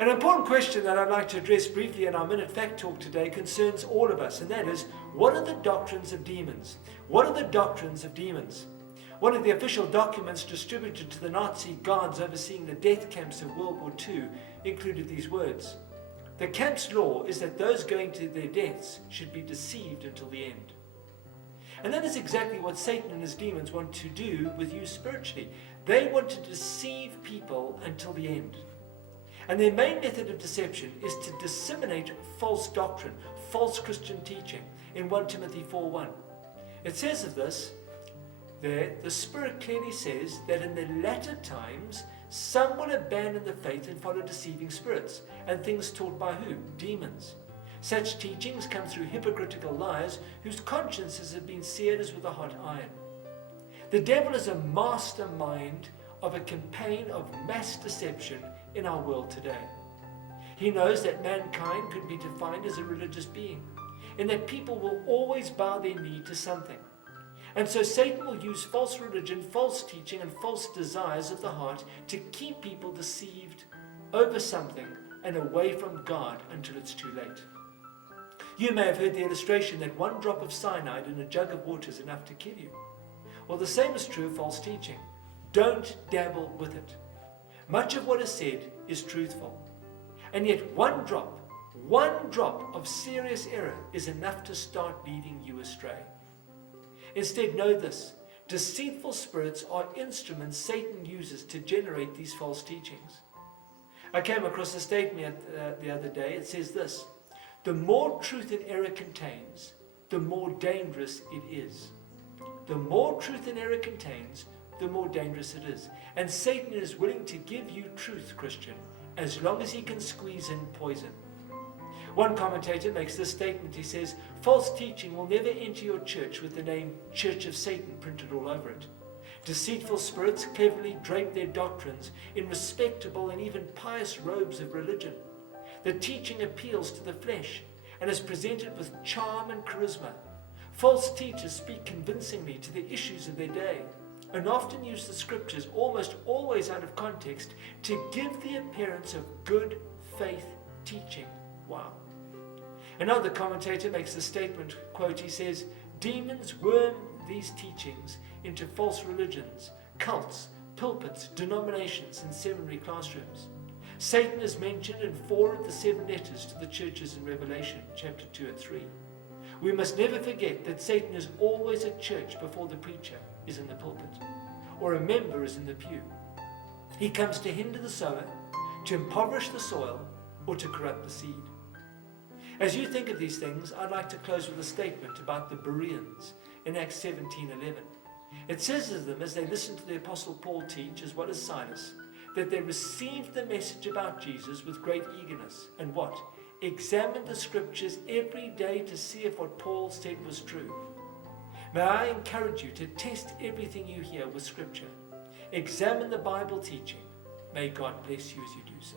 An important question that I'd like to address briefly in our Minute Fact Talk today concerns all of us, and that is, what are the doctrines of demons? What are the doctrines of demons? One of the official documents distributed to the Nazi guards overseeing the death camps of World War II included these words: "The camp's law is that those going to their deaths should be deceived until the end." And that is exactly what Satan and his demons want to do with you spiritually. They want to deceive people until the end. And their main method of deception is to disseminate false doctrine, false Christian teaching. In 1 Timothy 4:1, it says of this, there, the Spirit clearly says that in the latter times, some will abandon the faith and follow deceiving spirits and things taught by who? Demons. Such teachings come through hypocritical lies whose consciences have been seared as with a hot iron. The devil is a mastermind of a campaign of mass deception in our world today. He knows that mankind could be defined as a religious being, and that people will always bow their knee to something. And so Satan will use false religion, false teaching, and false desires of the heart to keep people deceived over something and away from God until it's too late. You may have heard the illustration that one drop of cyanide in a jug of water is enough to kill you. Well, the same is true of false teaching. Don't dabble with it. Much of what is said is truthful. And yet one drop of serious error is enough to start leading you astray. Instead, know this: deceitful spirits are instruments Satan uses to generate these false teachings. I came across a statement the other day. It says this: the more truth an error contains, the more dangerous it is. The more truth an error contains, the more dangerous it is. And Satan is willing to give you truth, Christian, as long as he can squeeze in poison. One commentator makes this statement. He says, false teaching will never enter your church with the name Church of Satan printed all over it. Deceitful spirits cleverly drape their doctrines in respectable and even pious robes of religion. The teaching appeals to the flesh and is presented with charm and charisma. False teachers speak convincingly to the issues of their day and often use the scriptures, almost always out of context, to give the appearance of good faith teaching. Wow. Another commentator makes the statement, quote, he says, demons worm these teachings into false religions, cults, pulpits, denominations, and seminary classrooms. Satan is mentioned in 4 of the 7 letters to the churches in Revelation, chapter 2 and 3. We must never forget that Satan is always at church before the preacher is in the pulpit, or a member is in the pew. He comes to hinder the sower, to impoverish the soil, or to corrupt the seed. As you think of these things, I'd like to close with a statement about the Bereans in Acts 17:11. It says of them, as they listened to the Apostle Paul teach, as well as Silas, that they received the message about Jesus with great eagerness, and what? Examined the scriptures every day to see if what Paul said was true. May I encourage you to test everything you hear with scripture. Examine the Bible teaching. May God bless you as you do so.